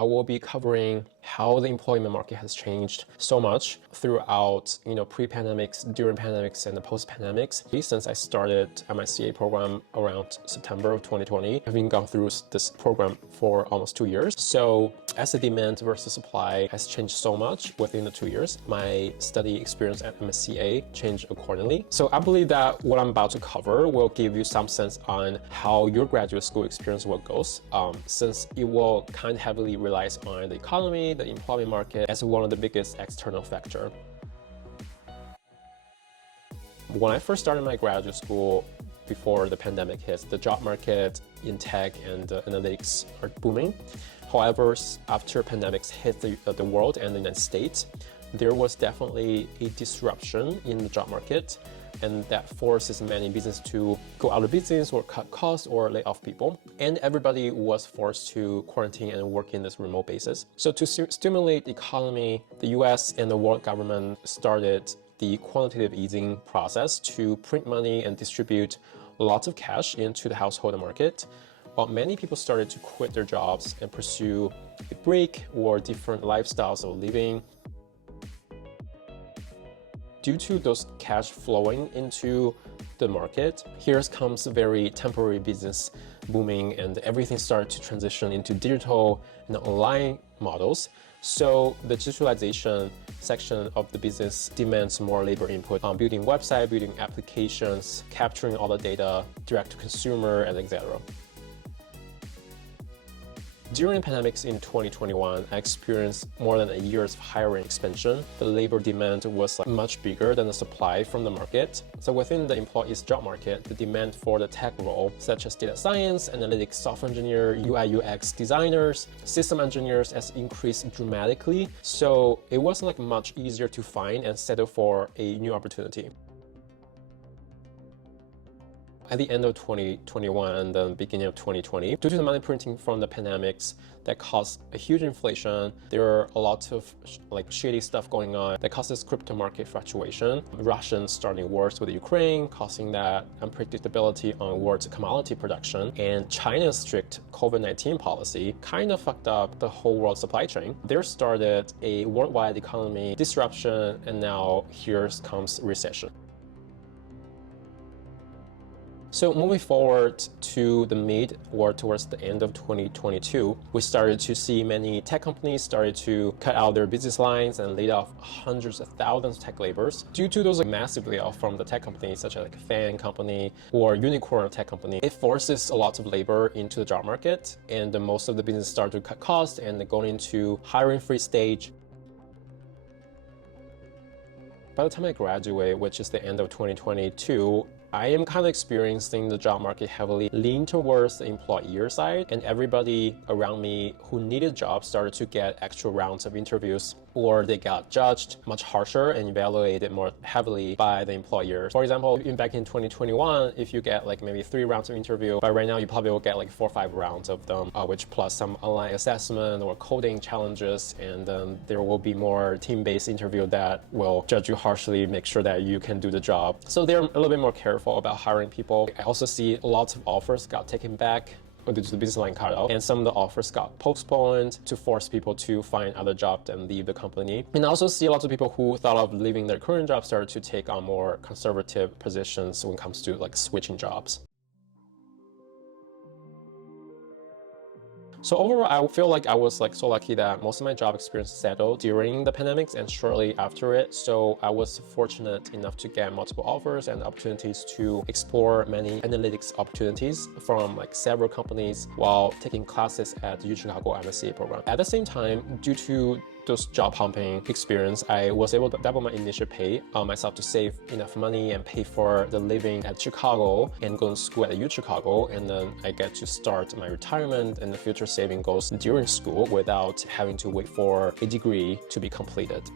I will be covering how the employment market has changed so much throughout, pre-pandemics, during pandemics, and the post-pandemics. Since I started MScA program around September of 2020, having gone through this program for almost 2 years. So as the demand versus supply has changed so much within the 2 years, my study experience at MScA changed accordingly. So I believe that what I'm about to cover will give you some sense on how your graduate school experience will go, since it will kind of heavily relies on the economy, the employment market as one of the biggest external factor. When I first started my graduate school, before the pandemic hit, the job market in tech and analytics are booming. However, after pandemics hit the world and the United States, there was definitely a disruption in the job market, and that forces many businesses to go out of business or cut costs or lay off people. And everybody was forced to quarantine and work in this remote basis. So to stimulate the economy, the US and the world government started the quantitative easing process to print money and distribute lots of cash into the household market. While many people started to quit their jobs and pursue a break or different lifestyles of living. Due to those cash flowing into the market, here comes very temporary business booming, and everything started to transition into digital and online models. So the digitalization section of the business demands more labor input on building website, building applications, capturing all the data, direct to consumer, and etc. During the pandemics in 2021, I experienced more than a year's hiring expansion. The labor demand was much bigger than the supply from the market. So within the employees' job market, the demand for the tech role, such as data science, analytics, software engineer, UI UX designers, system engineers, has increased dramatically. So it was much easier to find and settle for a new opportunity. At the end of 2021 and the beginning of 2020, due to the money printing from the pandemics that caused a huge inflation, there are a lot of shady stuff going on that causes crypto market fluctuation. Russians starting wars with Ukraine, causing that unpredictability on world commodity production, and China's strict COVID-19 policy kind of fucked up the whole world supply chain. There started a worldwide economy disruption, and now here comes recession. So moving forward to the mid or towards the end of 2022, we started to see many tech companies started to cut out their business lines and laid off hundreds of thousands of tech laborers. Due to those massive layoffs from the tech companies, such as Fan company or unicorn tech company, it forces a lot of labor into the job market, and most of the business start to cut costs and go into hiring freeze stage. By the time I graduate, which is the end of 2022, I am kind of experiencing the job market heavily lean towards the employer side, and everybody around me who needed jobs started to get extra rounds of interviews, or they got judged much harsher and evaluated more heavily by the employers. For example, back in 2021, if you get maybe 3 rounds of interview, but right now you probably will get 4 or 5 rounds of them, which plus some online assessment or coding challenges, and then there will be more team-based interview that will judge you harshly, make sure that you can do the job. So they're a little bit more careful about hiring people. I also see lots of offers got taken back due to the business line cut off, and some of the offers got postponed to force people to find other jobs and leave the company. And I also see a lot of people who thought of leaving their current job started to take on more conservative positions when it comes to switching jobs. So overall, I feel like I was so lucky that most of my job experience settled during the pandemics and shortly after it. So I was fortunate enough to get multiple offers and opportunities to explore many analytics opportunities from several companies while taking classes at the UChicago MScA program. At the same time, due to those job humping experience, I was able to double my initial pay myself to save enough money and pay for the living at Chicago and going to school at UChicago, and then I get to start my retirement and the future saving goals during school without having to wait for a degree to be completed.